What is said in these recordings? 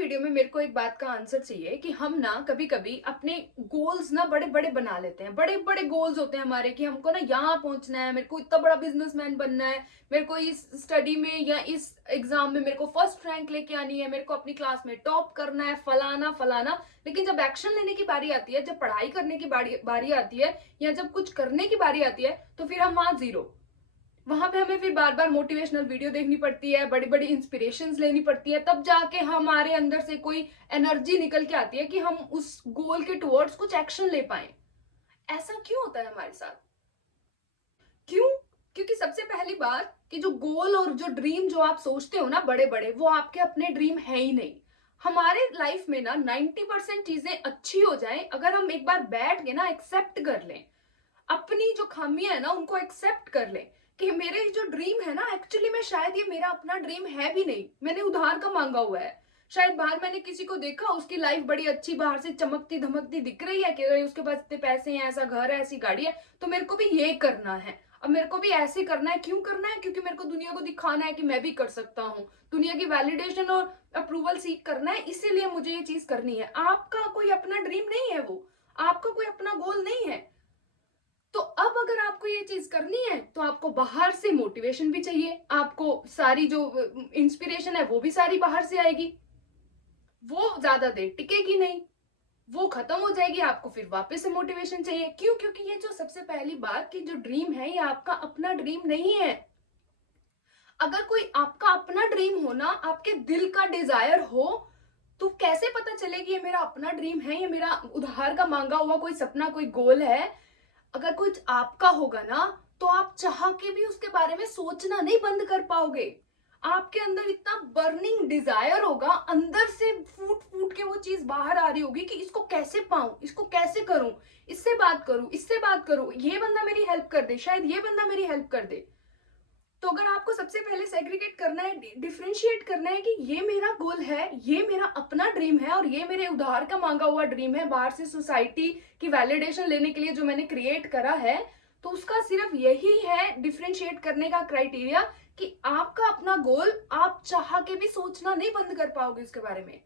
Video में मेरे को एक बात का आंसर चाहिए कि हम ना कभी कभी अपने गोल्स ना बड़े बड़े बना लेते हैं। बड़े बड़े गोल्स होते हैं हमारे कि हमको ना यहाँ पहुंचना है, मेरे को इतना बड़ा बिजनेसमैन बनना है, मेरे को इस स्टडी में या इस एग्जाम में मेरे को फर्स्ट रैंक लेके आनी है, मेरे को अपनी क्लास में टॉप करना है, फलाना फलाना। लेकिन जब एक्शन लेने की बारी आती है, जब पढ़ाई करने की बारी आती है या जब कुछ करने की बारी आती है, तो फिर हम वहां जीरो। वहां पे हमें फिर बार बार मोटिवेशनल वीडियो देखनी पड़ती है, बड़ी बड़ी इंस्पिरेशंस लेनी पड़ती है, तब जाके हमारे अंदर से कोई एनर्जी निकल के आती है कि हम उस गोल के टुवर्ड्स कुछ एक्शन ले पाए। ऐसा क्यों होता है हमारे साथ? क्यों? क्योंकि सबसे पहली बात कि जो गोल और जो ड्रीम जो आप सोचते हो ना बड़े बड़े, वो आपके अपने ड्रीम है ही नहीं। हमारे लाइफ में ना 90% चीजें अच्छी हो जाए अगर हम एक बार बैठ के ना एक्सेप्ट कर लें, अपनी जो खामियां है ना उनको एक्सेप्ट कर ले कि मेरे जो ड्रीम है ना, एक्चुअली में शायद ये मेरा अपना ड्रीम है भी नहीं, मैंने उधार का मांगा हुआ है। शायद बाहर मैंने किसी को देखा, उसकी लाइफ बड़ी अच्छी, बाहर से चमकती धमकती दिख रही है कि अरे उसके पास इतने पैसे हैं, ऐसा घर है, ऐसी गाड़ी है, तो मेरे को भी ये करना है। अब मेरे को भी ऐसे करना है। क्यों करना है? क्योंकि मेरे को दुनिया को दिखाना है कि मैं भी कर सकता हूँ, दुनिया की वैलिडेशन और अप्रूवल सीख करना है, इसीलिए मुझे ये चीज करनी है। आपका कोई अपना ड्रीम नहीं है, वो आपका कोई अपना गोल नहीं है। तो अब अगर आपको ये चीज करनी है तो आपको बाहर से मोटिवेशन भी चाहिए, आपको सारी जो इंस्पिरेशन है वो भी सारी बाहर से आएगी। वो ज्यादा देर टिकेगी नहीं, वो खत्म हो जाएगी, आपको फिर वापस से मोटिवेशन चाहिए। क्यों? क्योंकि ये जो सबसे पहली बात कि जो ड्रीम है ये आपका अपना ड्रीम नहीं है। अगर कोई आपका अपना ड्रीम हो ना, आपके दिल का डिजायर हो, तो कैसे पता चले कि ये मेरा अपना ड्रीम है, ये मेरा उधार का मांगा हुआ कोई सपना, कोई गोल है? अगर कुछ आपका होगा ना, तो आप चाह के भी उसके बारे में सोचना नहीं बंद कर पाओगे। आपके अंदर इतना बर्निंग डिजायर होगा, अंदर से फूट फूट के वो चीज बाहर आ रही होगी कि इसको कैसे पाऊं, इसको कैसे करूं, इससे बात करूं, इससे बात करूं, ये बंदा मेरी हेल्प कर दे, शायद ये बंदा मेरी हेल्प कर दे। तो अगर आपको सबसे पहले सेग्रीगेट करना है, डिफरेंशिएट करना है कि ये मेरा गोल है, ये मेरा अपना ड्रीम है और ये मेरे उधार का मांगा हुआ ड्रीम है, बाहर से सोसाइटी की वैलिडेशन लेने के लिए जो मैंने क्रिएट करा है, तो उसका सिर्फ यही है डिफरेंशिएट करने का क्राइटेरिया कि आपका अपना गोल आप चाह के भी सोचना नहीं बंद कर पाओगे उसके बारे में।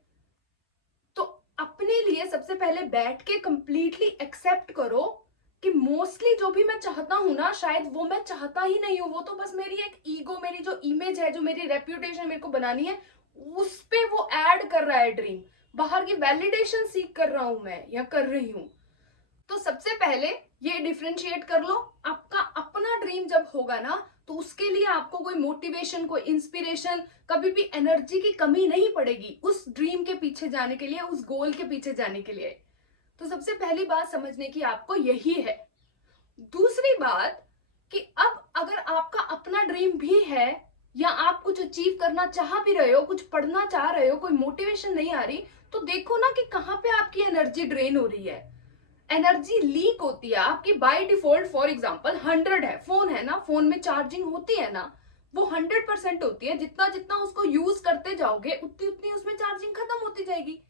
तो अपने लिए सबसे पहले बैठ के कंप्लीटली एक्सेप्ट करो कि मोस्टली जो भी मैं चाहता हूं ना, शायद वो मैं चाहता ही नहीं हूं, वो तो बस मेरी एक ईगो, मेरी जो इमेज है, जो मेरी रेप्यूटेशन मेरे को बनानी है, उस पे वो ऐड कर रहा है ड्रीम। बाहर की वैलिडेशन सीख कर रहा हूं मैं या कर रही हूं। तो सबसे पहले ये डिफरेंशिएट कर लो। आपका अपना ड्रीम जब होगा ना, तो उसके लिए आपको कोई मोटिवेशन, कोई इंस्पिरेशन, कभी भी एनर्जी की कमी नहीं पड़ेगी उस ड्रीम के पीछे जाने के लिए, उस गोल के पीछे जाने के लिए। तो सबसे पहली बात समझने की आपको यही है। दूसरी बात कि अब अगर आपका अपना ड्रीम भी है या आप कुछ अचीव करना चाह भी रहे हो, कुछ पढ़ना चाह रहे हो, कोई मोटिवेशन नहीं आ रही, तो देखो ना कि कहां पे आपकी एनर्जी ड्रेन हो रही है, एनर्जी लीक होती है आपकी बाय डिफॉल्ट। फॉर एग्जांपल 100 है, फोन है ना, फोन में चार्जिंग होती है ना, वो 100% होती है। जितना जितना उसको यूज करते जाओगे उतनी उतनी उसमें चार्जिंग खत्म होती जाएगी।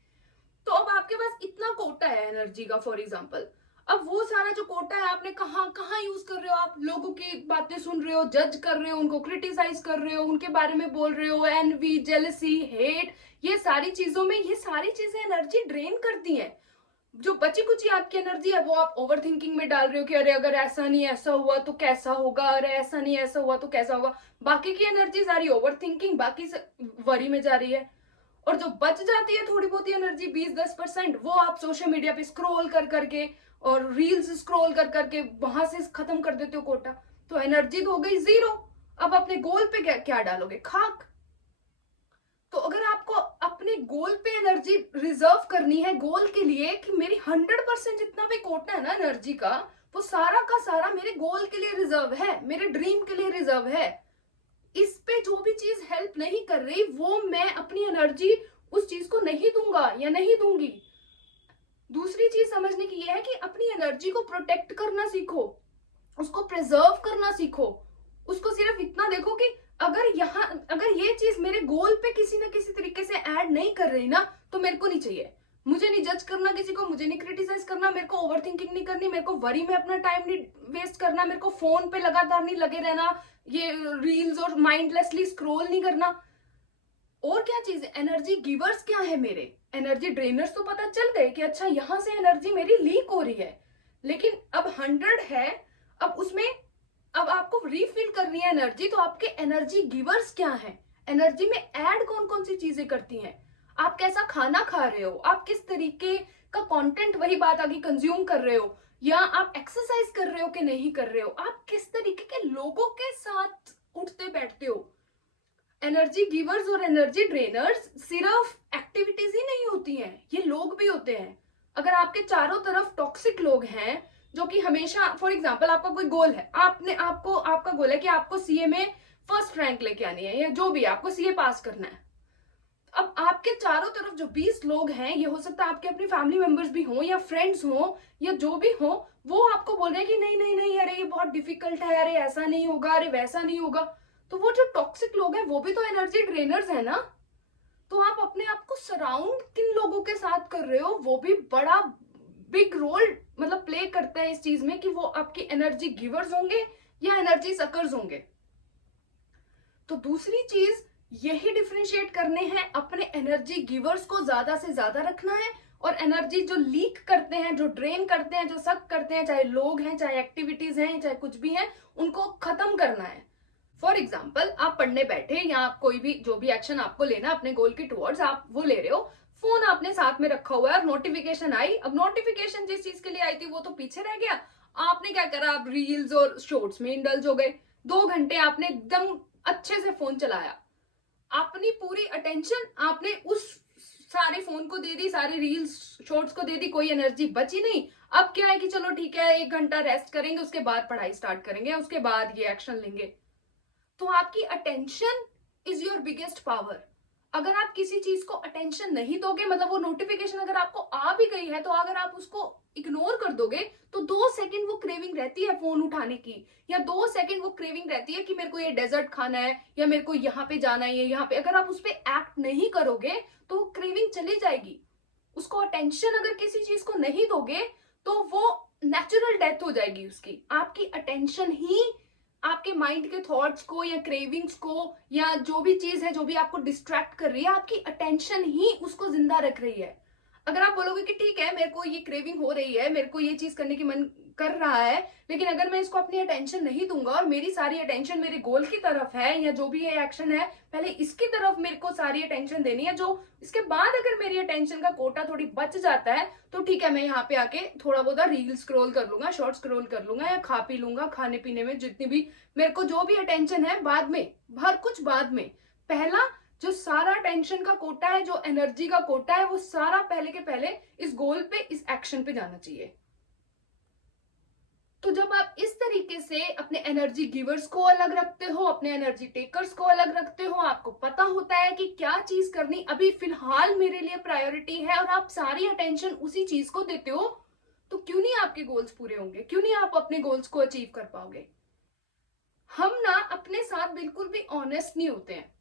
तो अब आपके पास इतना कोटा है एनर्जी का, फॉर एग्जांपल, अब वो सारा जो कोटा है आपने कहाँ कहाँ यूज कर रहे हो? आप लोगों की बातें सुन रहे हो, जज कर रहे हो, उनको क्रिटिसाइज कर रहे हो, उनके बारे में बोल रहे हो, एनवी, जेलसी, हेट, ये सारी चीजों में, ये सारी चीजें एनर्जी ड्रेन करती हैं। जो बची कुची आपकी एनर्जी है वो आप ओवर थिंकिंग में डाल रहे हो कि अरे अगर ऐसा नहीं ऐसा हुआ तो कैसा होगा, अरे ऐसा नहीं ऐसा हुआ तो कैसा होगा। बाकी की एनर्जी सारी ओवर थिंकिंग, बाकी वरी में जा रही है। और जो बच जाती है थोड़ी बहुत एनर्जी, 20-10%, वो आप सोशल मीडिया पे स्क्रॉल कर करके और रील्स स्क्रॉल कर करके वहां से खत्म कर देते हो कोटा। तो एनर्जी तो हो गई जीरो। अब अपने गोल पे क्या डालोगे? खाक। तो अगर आपको अपने गोल पे एनर्जी रिजर्व करनी है, गोल के लिए कि मेरी 100% जितना भी कोटा है ना एनर्जी का, वो सारा का सारा मेरे गोल के लिए रिजर्व है, मेरे ड्रीम के लिए रिजर्व है, इस पे जो भी चीज हेल्प नहीं कर रही वो मैं अपनी एनर्जी उस चीज को नहीं दूंगा या नहीं दूंगी। दूसरी चीज समझने की ये है कि अपनी एनर्जी को प्रोटेक्ट करना सीखो, उसको प्रिजर्व करना सीखो। उसको सिर्फ इतना देखो कि अगर ये चीज मेरे गोल पे किसी ना किसी तरीके से ऐड नहीं कर रही ना, तो मेरे को नहीं चाहिए। मुझे नहीं जज करना किसी को, मुझे नहीं क्रिटिसाइज करना, मेरे को ओवर थिंकिंग नहीं करनी, मेरे को वरी में अपना टाइम नहीं वेस्ट करना, मेरे को फोन पे लगातार नहीं लगे रहना, ये रील्स और माइंडलेसली स्क्रॉल नहीं करना। और क्या चीज है, एनर्जी गिवर्स क्या है मेरे, एनर्जी ड्रेनर्स तो पता चल गए कि अच्छा यहां से एनर्जी मेरी लीक हो रही है, लेकिन अब 100 है, अब उसमें अब आपको रीफिल करनी है एनर्जी, तो आपके एनर्जी गिवर्स क्या है, एनर्जी में ऐड कौन कौन सी चीजें करती हैं, आप कैसा खाना खा रहे हो, आप किस तरीके का कंटेंट, वही बात आगे, कंज्यूम कर रहे हो, या आप एक्सरसाइज कर रहे हो कि नहीं कर रहे हो, आप किस तरीके के लोगों के साथ उठते बैठते हो। एनर्जी गिवर्स और एनर्जी ड्रेनर्स सिर्फ एक्टिविटीज ही नहीं होती हैं, ये लोग भी होते हैं। अगर आपके चारों तरफ टॉक्सिक लोग हैं जो कि हमेशा, फॉर एग्जांपल आपका कोई गोल है, आपका गोल है कि आपको सीए में फर्स्ट रैंक लेके आनी है, या जो भी आपको सीए पास करना है, अब आपके चारों तरफ जो 20 लोग हैं, ये हो सकता है आपके अपने फैमिली मेंबर्स भी हों या फ्रेंड्स हों या जो भी हो, वो आपको बोल रहे हैं कि नहीं नहीं नहीं, अरे ये बहुत डिफिकल्ट है, अरे ऐसा नहीं होगा, अरे वैसा नहीं होगा, तो वो जो टॉक्सिक लोग हैं वो भी तो एनर्जी ड्रेनर्स है ना। तो आप अपने आप को सराउंड किन लोगों के साथ कर रहे हो, वो भी बड़ा बिग रोल मतलब प्ले करता है इस चीज में कि वो आपकी एनर्जी गिवर्स होंगे या एनर्जी सकर्स होंगे। तो दूसरी चीज यही डिफरेंशिएट करने हैं, अपने एनर्जी गिवर्स को ज्यादा से ज्यादा रखना है, और एनर्जी जो लीक करते हैं, जो ड्रेन करते हैं, जो सक करते हैं, चाहे लोग हैं, चाहे एक्टिविटीज हैं, चाहे कुछ भी है, उनको खत्म करना है। फॉर एग्जाम्पल, आप पढ़ने बैठे या आप कोई भी जो भी एक्शन आपको लेना अपने गोल की टुवर्ड्स, आप वो ले रहे हो, फोन आपने साथ में रखा हुआ है और नोटिफिकेशन आई, अब नोटिफिकेशन जिस चीज के लिए आई थी वो तो पीछे रह गया, आपने क्या करा, आप रील्स और शॉर्ट्स में इंडल्ज हो गए, 2 घंटे आपने एकदम अच्छे से फोन चलाया, अपनी पूरी अटेंशन आपने उस सारे फोन को दे दी, सारी रील्स शॉर्ट्स को दे दी, कोई एनर्जी बची नहीं। अब क्या है कि चलो ठीक है 1 घंटा रेस्ट करेंगे, उसके बाद पढ़ाई स्टार्ट करेंगे, उसके बाद ये एक्शन लेंगे। तो आपकी attention is your biggest power. अगर आप किसी चीज को अटेंशन नहीं दोगे, मतलब वो नोटिफिकेशन अगर आपको आ भी गई है, तो अगर आप उसको इग्नोर कर दोगे, तो 2 सेकंड वो क्रेविंग रहती है फोन उठाने की, या 2 सेकंड वो क्रेविंग रहती है कि मेरे को ये डेजर्ट खाना है, या मेरे को यहाँ पे जाना है, यहाँ पे, अगर आप उस पर एक्ट नहीं करोगे तो वो क्रेविंग चली जाएगी। उसको अटेंशन अगर किसी चीज को नहीं दोगे तो वो नेचुरल डेथ हो जाएगी उसकी। आपकी अटेंशन ही आपके माइंड के थॉट्स को या क्रेविंग्स को या जो भी चीज है जो भी आपको डिस्ट्रैक्ट कर रही है, आपकी अटेंशन ही उसको जिंदा रख रही है। अगर आप बोलोगे कि ठीक है मेरे को ये क्रेविंग हो रही है, मेरे को ये चीज करने की मन कर रहा है, लेकिन अगर मैं इसको अपनी अटेंशन नहीं दूंगा और मेरी सारी अटेंशन मेरे गोल की तरफ है, या जो भी ये एक्शन है पहले इसकी तरफ मेरे को सारी अटेंशन देनी है, जो इसके बाद अगर मेरी अटेंशन का कोटा थोड़ी बच जाता है तो ठीक है, मैं यहाँ पे आके थोड़ा बहुत रील स्क्रॉल कर लूंगा, शॉर्ट स्क्रॉल कर लूंगा, या खा पी लूंगा, खाने पीने में जितनी भी मेरे को जो भी अटेंशन है बाद में, हर कुछ बाद में। पहला जो सारा टेंशन का कोटा है, जो एनर्जी का कोटा है, वो सारा पहले के पहले इस गोल पे, इस एक्शन पे जाना चाहिए। तो जब आप इस तरीके से अपने एनर्जी गिवर्स को अलग रखते हो, अपने एनर्जी टेकर्स को अलग रखते हो, आपको पता होता है कि क्या चीज करनी अभी फिलहाल मेरे लिए प्रायोरिटी है, और आप सारी अटेंशन उसी चीज को देते हो, तो क्यों नहीं आपके गोल्स पूरे होंगे, क्यों नहीं आप अपने गोल्स को अचीव कर पाओगे। हम ना अपने साथ बिल्कुल भी ऑनेस्ट नहीं होते हैं।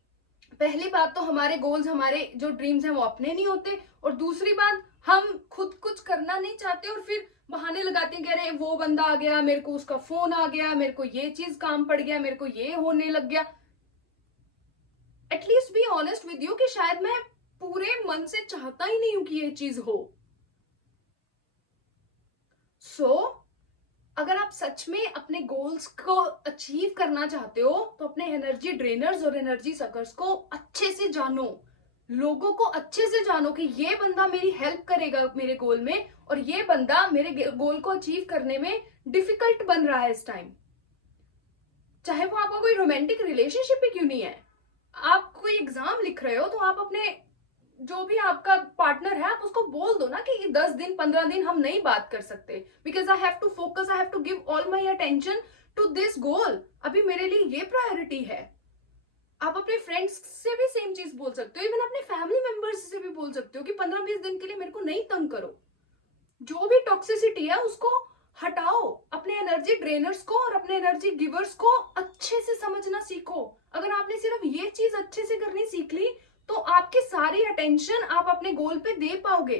पहली बात तो हमारे गोल्स, हमारे जो ड्रीम्स हैं वो अपने नहीं होते, और दूसरी बात हम खुद कुछ करना नहीं चाहते और फिर बहाने लगाते हैं, कह रहे वो बंदा आ गया, मेरे को उसका फोन आ गया, मेरे को ये चीज काम पड़ गया, मेरे को ये होने लग गया। At least be honest with you कि शायद मैं पूरे मन से चाहता ही नहीं हूं कि ये चीज हो। सो अगर आप सच में अपने गोल्स को अचीव करना चाहते हो तो अपने एनर्जी ड्रेनर्स और एनर्जी सकर्स को अच्छे से जानो, लोगों को अच्छे से जानो कि ये बंदा मेरी हेल्प करेगा मेरे गोल में, और ये बंदा मेरे गोल को अचीव करने में डिफिकल्ट बन रहा है इस टाइम। चाहे वो आपका कोई रोमांटिक रिलेशनशिप भी क्यों नहीं है, आप कोई एग्जाम लिख रहे हो, तो आप अपने जो भी आपका पार्टनर है आप उसको बोल दो ना कि 10 दिन 15 दिन हम नहीं बात कर सकते, because I have to focus, I have to give all my attention to this goal, अभी मेरे लिए ये प्रायोरिटी है। आप अपने फ्रेंड्स से भी सेम चीज बोल सकते हो, इवन अपने फैमिली मेंबर्स से भी बोल सकते हो कि 15-20 दिन के लिए मेरे को नहीं तंग करो। जो भी टॉक्सिसिटी है उसको हटाओ, अपने एनर्जी ड्रेनर्स को और अपने एनर्जी गिवर्स को अच्छे से समझना सीखो। अगर आपने सिर्फ ये चीज अच्छे से करनी सीख ली तो आपकी सारी अटेंशन आप अपने गोल पे दे पाओगे,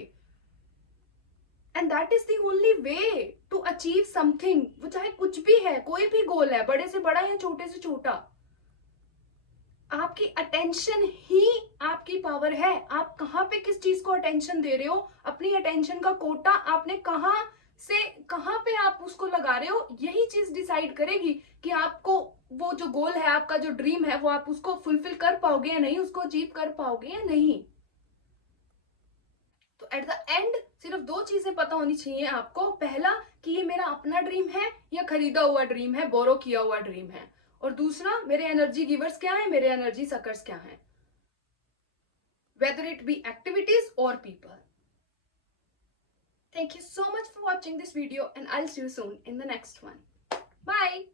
and that is the only way to achieve something. वो चाहे कुछ भी है, कोई भी गोल है, बड़े से बड़ा या छोटे से छोटा। आपकी अटेंशन ही आपकी पावर है। आप कहाँ पे किस चीज को अटेंशन दे रहे हो, अपनी अटेंशन का कोटा आपने कहाँ से कहाँ पे आप उसको लगा रहे हो, यही चीज डिसाइड करेगी कि आपको वो जो गोल है, आपका जो ड्रीम है, वो आप उसको फुलफिल कर पाओगे या नहीं, उसको अचीव कर पाओगे या नहीं। तो एट द एंड सिर्फ दो चीजें पता होनी चाहिए आपको। पहला कि ये मेरा अपना ड्रीम है या खरीदा हुआ ड्रीम है, बोरो किया हुआ ड्रीम है। और दूसरा, मेरे एनर्जी गिवर्स क्या है, मेरे एनर्जी सकर्स क्या है, whether it be activities or people. Thank you so much for watching this video and I'll see you soon in the next one. Bye.